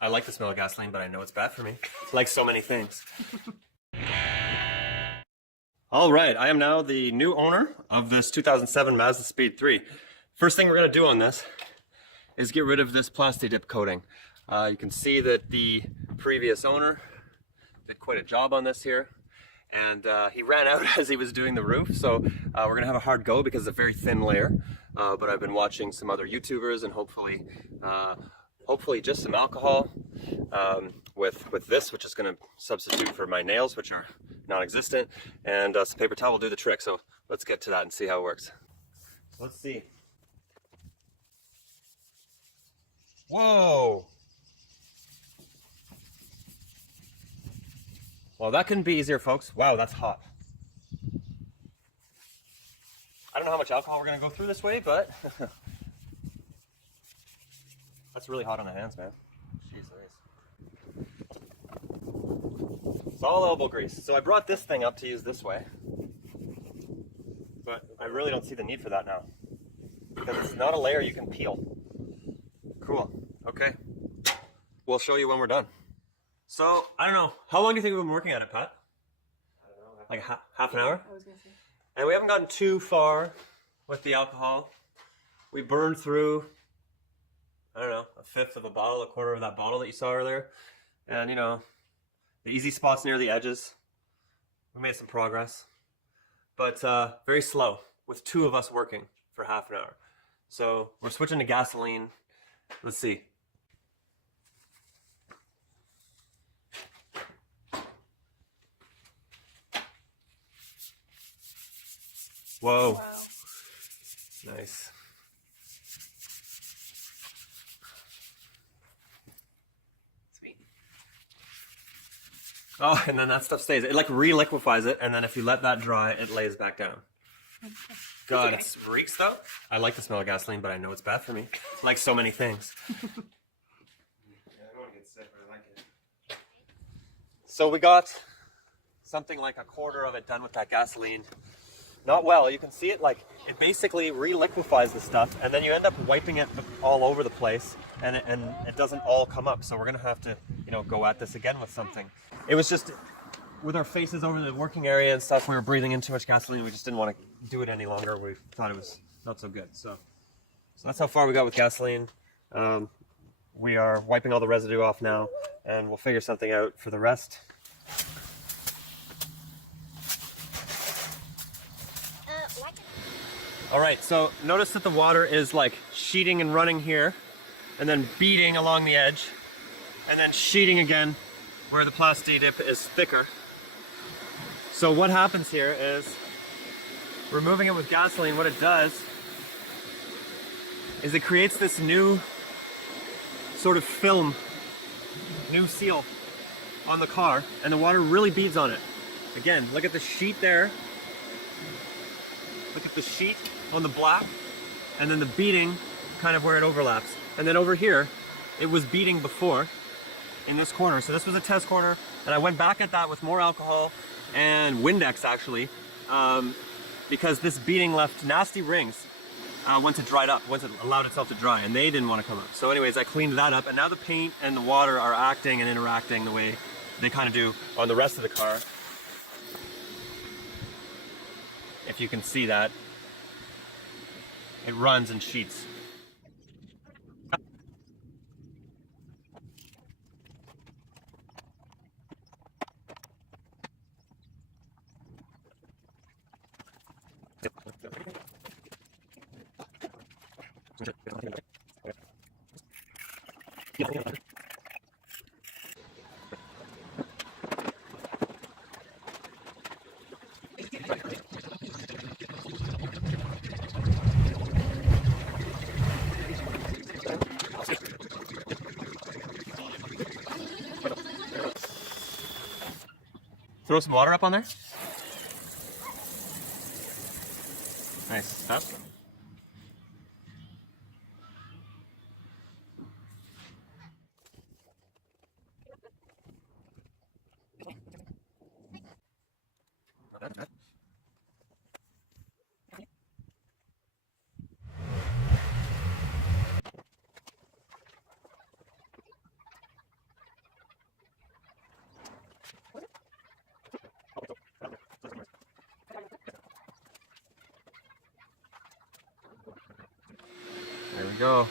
I like the smell of gasoline, but I know it's bad for me. Like so many things. All right, I am now the new owner of this 2007 Mazdaspeed3. First thing we're going to do on this is get rid of this plasti-dip coating. You can see that the previous owner did quite a job on this here. And he ran out as he was doing the roof, so we're going to have a hard go because it's a very thin layer. But I've been watching some other YouTubers and hopefully just some alcohol with this, which is going to substitute for my nails, which are non-existent, and some paper towel will do the trick. So let's get to that and see how it works. Let's see. Whoa! Well, that couldn't be easier, folks. Wow, that's hot. I don't know how much alcohol we're going to go through this way, but that's really hot on the hands, man. Jeez Louise. It's all elbow grease. So I brought this thing up to use this way, but I really don't see the need for that now because it's not a layer you can peel. Cool. Okay. We'll show you when we're done. So, I don't know. How long do you think we've been working at it, Pat? I don't know. Like half an hour? I was gonna say. And we haven't gotten too far with the alcohol. We burned through, I don't know, a fifth of a bottle, a quarter of that bottle that you saw earlier. And, you know, the easy spots near the edges, we made some progress. But very slow, with two of us working for half an hour. So, we're switching to gasoline. Let's see. Whoa. Wow. Nice. Sweet. Oh, and then that stuff stays. It like re-liquefies it, and then if you let that dry, it lays back down. God, okay. it reeks though. I like the smell of gasoline, but I know it's bad for me. Like so many things. Yeah, I don't want to get sick, but I like it. So we got something like a quarter of it done with that gasoline. Not well, you can see it like, it basically re-liquefies the stuff and then you end up wiping it all over the place and it doesn't all come up. So we're gonna have to, you know, go at this again with something. It was just, with our faces over the working area and stuff, we were breathing in too much gasoline. We just didn't want to do it any longer. We thought it was not so good. So that's how far we got with gasoline. We are wiping all the residue off now and we'll figure something out for the rest. All right, so notice that the water is like sheeting and running here and then beading along the edge and then sheeting again where the plasti-dip is thicker. So what happens here is removing it with gasoline, what it does is it creates this new sort of film, new seal on the car, and the water really beads on it. Again, look at the sheet there. Look at the sheet on the black, and then the beading kind of where it overlaps. And then over here, it was beading before in this corner. So this was a test corner, and I went back at that with more alcohol and Windex actually, because this beading left nasty rings once it dried up, once it allowed itself to dry, and they didn't want to come up. So anyways, I cleaned that up, and now the paint and the water are acting and interacting the way they kind of do on the rest of the car. If you can see that, it runs and sheets. Throw some water up on there. Nice. Stop. we go.